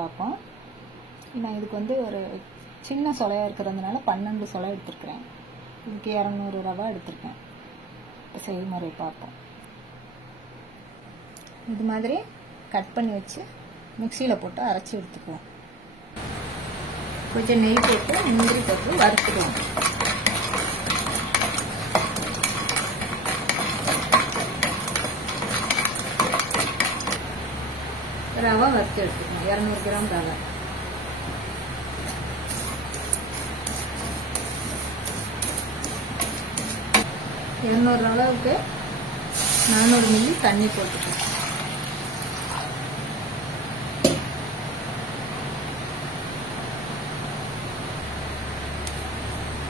பார்ப்போம். நான் இதுக்கு வந்து ஒரு சின்ன சொலையாக இருக்கிறதுனால 12 சொலை எடுத்துருக்கிறேன். இதுக்கு 200 ரவை எடுத்திருக்கேன். இப்போ செய்முறை பார்ப்போம். இது மாதிரி கட் பண்ணி வச்சு மிக்சியில் போட்டு அரைச்சி எடுத்துக்குவோம். கொஞ்சம் நெய் போட்டு முந்திரி போட்டு வறுத்துக்குவோம். ரவை வறுத்து எடுத்துக்கணும். 200 கிராம் ரவை. அளவுக்கு 400 மில்லி தண்ணி போட்டுக்கணும்.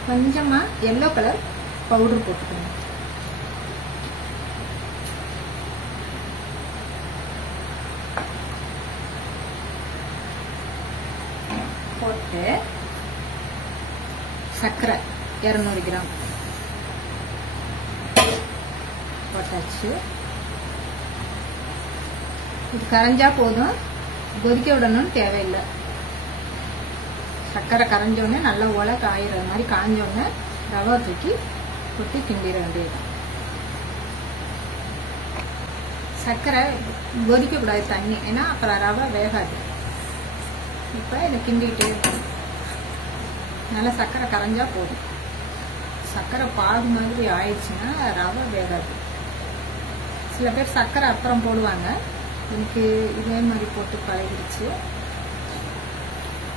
கொஞ்சமா எல்லோ கலர் பவுடர் போட்டுக்கணும். போட்டு சர்க்கரை 200 கிராம் போட்டாச்சு. இது கரைஞ்சா போதும், கொதிக்க விடணும்னு தேவையில்லை. சர்க்கரை கரைஞ்சோடனே நல்லா உலை காயிற மாதிரி காஞ்சோடனே ரவை தூக்கி கொட்டி கிண்டிட வேண்டியது. சர்க்கரை கொதிக்கக்கூடாது தண்ணி, ஏன்னா அப்புறம் ரவை வேகாது. இப்போ இதை கிண்டிகிட்டே நல்லா சர்க்கரை கரைஞ்சா போதும். சர்க்கரை பாகு மாதிரி ஆயிடுச்சுன்னா ரவை வேகாது. சில பேர் சர்க்கரை அப்புறம் போடுவாங்க. எனக்கு இதே மாதிரி போட்டு பழகிடுச்சு.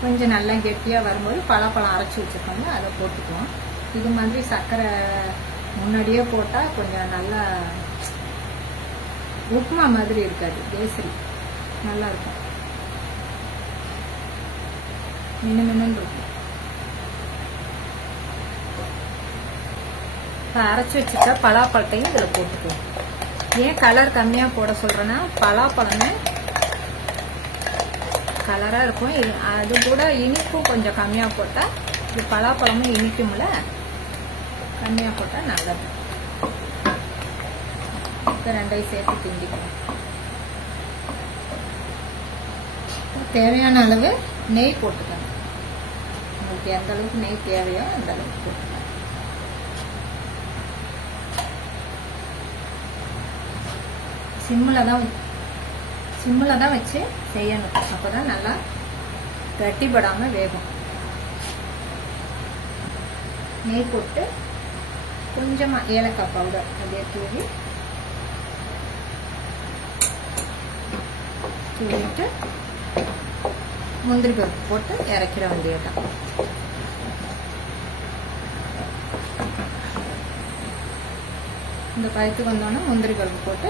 கொஞ்சம் நல்லா கெட்டியாக வரும்போது பலாப்பழம் அரைச்சி வச்சுருக்கோங்க, அதை போட்டுக்குவோம். இது மாதிரி சர்க்கரை முன்னாடியே போட்டால் கொஞ்சம் நல்லா உப்புமா மாதிரி இருக்காது, கேசரி நல்லா இருக்கும், மின்னு இருக்கும். இப்போ அரைச்சி வச்சுட்டா பலாப்பழத்தையும் இதில் போட்டுக்குவோம். ஏன் கலர் கம்மியாக போட சொல்கிறேன்னா, பலாப்பழமே கலராக இருக்கும். அது கூட இனிப்பும் கொஞ்சம் கம்மியாக போட்டால், இது பலாப்பழமும் இனிக்கும்ல, கம்மியாக போட்டால் நல்லது. இப்போ ரெண்டையும் சேர்த்து கிண்டிக்கணும். தேவையான அளவு நெய் போட்டுக்கணும். உங்களுக்கு எந்த அளவுக்கு நெய் தேவையோ அந்த அளவுக்கு போட்டுக்கணும். சிம்மில் தான் வச்சு செய்யணும். அப்போதான் நல்லா கட்டிப்படாமல் வேகும். நெய் போட்டு கொஞ்சமாக ஏலக்காய் பவுடர் அப்படியே தூவிட்டு முந்திரி பருப்பு போட்டு இறக்கிற வேண்டியதுதான். இந்த பழத்துக்கு வந்தோன்னா முந்திரி பருப்பு போட்டு